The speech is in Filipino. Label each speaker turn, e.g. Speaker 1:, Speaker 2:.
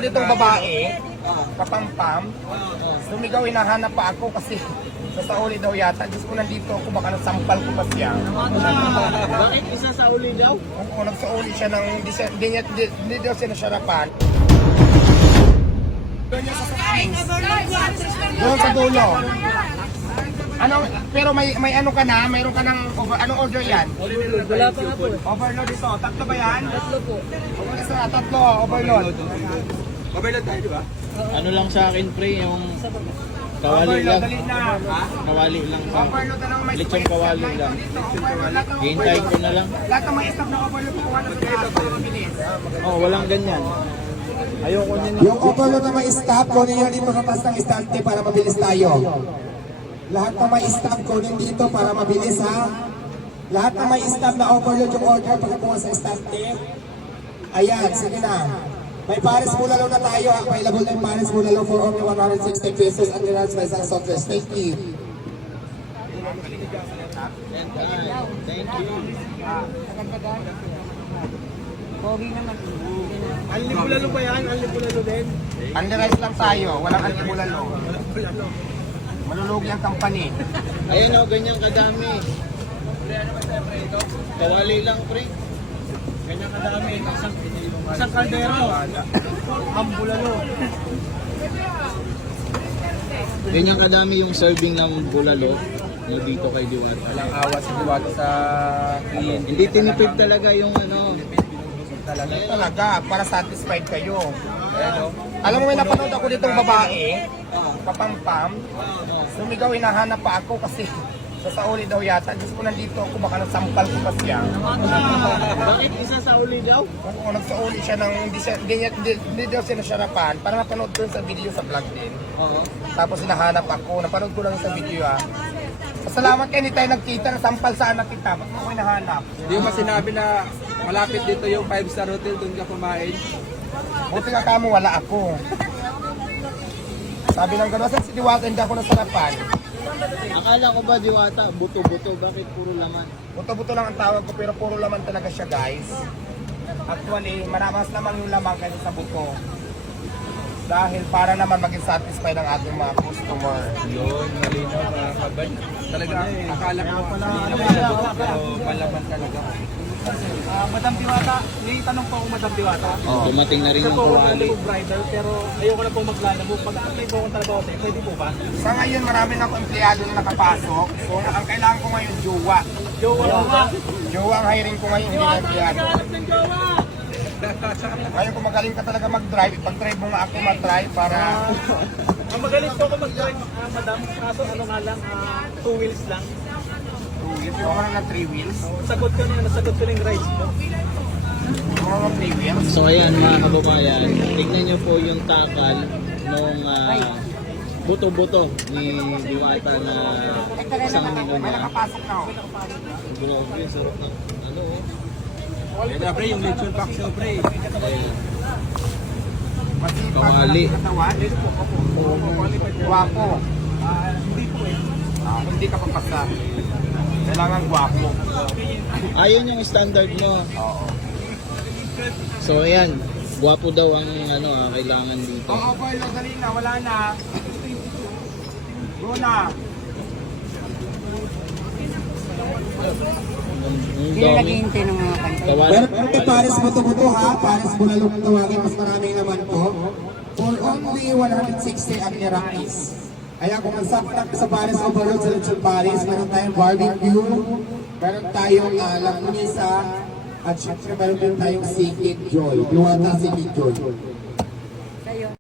Speaker 1: ditong babae, kapampam. Sumigaw, hinahanap pa ako kasi sa Sauli daw yata. Diyos ko, nandito ako, baka nasampal ko pa siya.
Speaker 2: Bakit isa sa uli daw?
Speaker 1: Oo, nagsauli siya ng, hindi daw siya nasyarapan. Doon niya sa springs. Doon sa dulo. Ano, pero may ano ka na, mayroon ka ng, anong order yan?
Speaker 2: Wala pa nga po eh.
Speaker 1: Overload ito, tatlo ba yan?
Speaker 2: Tatlo po.
Speaker 1: Isa, tatlo, overload.
Speaker 3: Overload tayo, di ba?
Speaker 4: Ano lang sa akin, pre, yung kawali
Speaker 1: Overload,
Speaker 4: lang.
Speaker 1: dali na.
Speaker 4: Kawali lang.
Speaker 1: Overload na lang may
Speaker 4: Lechong
Speaker 1: space.
Speaker 4: kawali lang. Hihintayin ko na lang.
Speaker 1: Lahat ng may stop na overload, kukuha na sa para mabilis.
Speaker 4: Oh, walang ganyan. Ayoko nyo
Speaker 5: Yung overload na may stop, kunin nyo dito sa taas ng istante para mabilis tayo. Lahat na may stop, kunin dito para mabilis ha. Lahat na may stop na overload yung order pagkakuha sa istante. Ayan, sige na. May Paris Bulalo na tayo. Available na yung Paris Bulalo for only 160 pesos and the rest by isang soft drinks. Thank you.
Speaker 4: Thank you.
Speaker 2: Anli bulalo ba yan? Anli bulalo din?
Speaker 1: Underize lang tayo, walang antibulalo. Malulugi ang company.
Speaker 4: Ayun o, ganyan kadami. Kawali lang, pre.
Speaker 2: Ganyan kadami. Isang kaldero. Ang bulalo.
Speaker 4: Ganyan kadami yung serving ng bulalo mo dito kay Diwata.
Speaker 3: Walang awa si Diwata sa client.
Speaker 4: Hindi tinipid talaga yung ano.
Speaker 1: Talaga, para satisfied kayo. Alam mo, may napanood ako ditong babae, kapampam. Sumigaw, hinahanap pa ako kasi sa Sauli daw yata. Diyos ko, nandito ako, baka nasampal ko pa siya.
Speaker 2: Bakit isa sa uli daw?
Speaker 1: Oo, nagsauli siya ng, hindi daw siya nasyarapan. Para napanood ko sa video sa vlog din. Tapos hinahanap ako, napanood ko lang sa video Pasalamat kayo, hindi tayo nagkita, nasampal sana kita. Ba't mo ako hinahanap?
Speaker 3: Hindi mo sinabi na malapit dito yung 5-star hotel, doon ka kumain.
Speaker 1: Buti nga kamo, wala ako. Sabi ng gano'n, si Diwata, hindi ako nasarapan.
Speaker 4: Akala ko ba Diwata, buto-buto, bakit puro laman?
Speaker 1: Buto-buto lang ang tawag ko, pero puro laman talaga siya, guys. Actually, manamas naman yung laman kaysa sa buto. Dahil para naman maging satisfied ang ating mga customer.
Speaker 3: Yun, malinaw mga kabad. Talaga, akala ko malinaw pero malaman talaga.
Speaker 2: Madam Diwata, may tanong po ako Madam Diwata.
Speaker 4: Dumating na rin
Speaker 2: Isa
Speaker 4: yung
Speaker 2: po ako
Speaker 4: kawali.
Speaker 2: ng rider pero ayoko na po maglalabo. Pag-apply po akong trabaho sa'yo, pwede po ba?
Speaker 1: Sa ngayon, marami na akong empleyado na nakapasok. So, ang kailangan ko ngayon, jowa.
Speaker 2: Jowa lang ba?
Speaker 1: Jowa ang hiring ko ngayon, hindi na empleyado.
Speaker 2: Naghanap ng jowa!
Speaker 1: Ngayon, kung magaling ka talaga mag-drive, pag-drive mo nga ako mag-drive para...
Speaker 2: Ang magaling po ako mag-drive, Madam. Kaso ano nga lang, 2 wheels lang.
Speaker 1: If you want na 3 wheels,
Speaker 2: Nasagot ko na yung rides mo.
Speaker 1: you want 3 wheels.
Speaker 4: So ayan mga kababayan, tignan nyo po yung takal nung buto-buto ni Diwata na isang linggo
Speaker 1: May
Speaker 4: niya.
Speaker 1: nakapasok na ako.
Speaker 4: Grabe, sarap ng ano oh.
Speaker 3: Kaya pre, yung lechon paksiw pre.
Speaker 1: Masipag
Speaker 4: Kawali.
Speaker 1: ang katawan. Guwapo.
Speaker 2: Hindi po eh.
Speaker 1: Hindi ka papasa. Kailangan guwapo.
Speaker 4: Ayun yung standard mo.
Speaker 1: Oo.
Speaker 4: So ayan, gwapo daw ang ano kailangan dito.
Speaker 1: Oo, boy, dali na. Wala na. Go na.
Speaker 4: Ang dami. Kawali.
Speaker 5: Meron may Paris Buto-Buto ha. Paris Bulalo kung tawagin. Mas maraming naman po. For only 160 ang Iraqis. Kaya kung magsapak sa Paris Overload sa Lechon Paris, meron tayong barbecue, meron tayong langkunisa, at syempre meron din tayong Sikit Joy. Diwata Sikit Joy.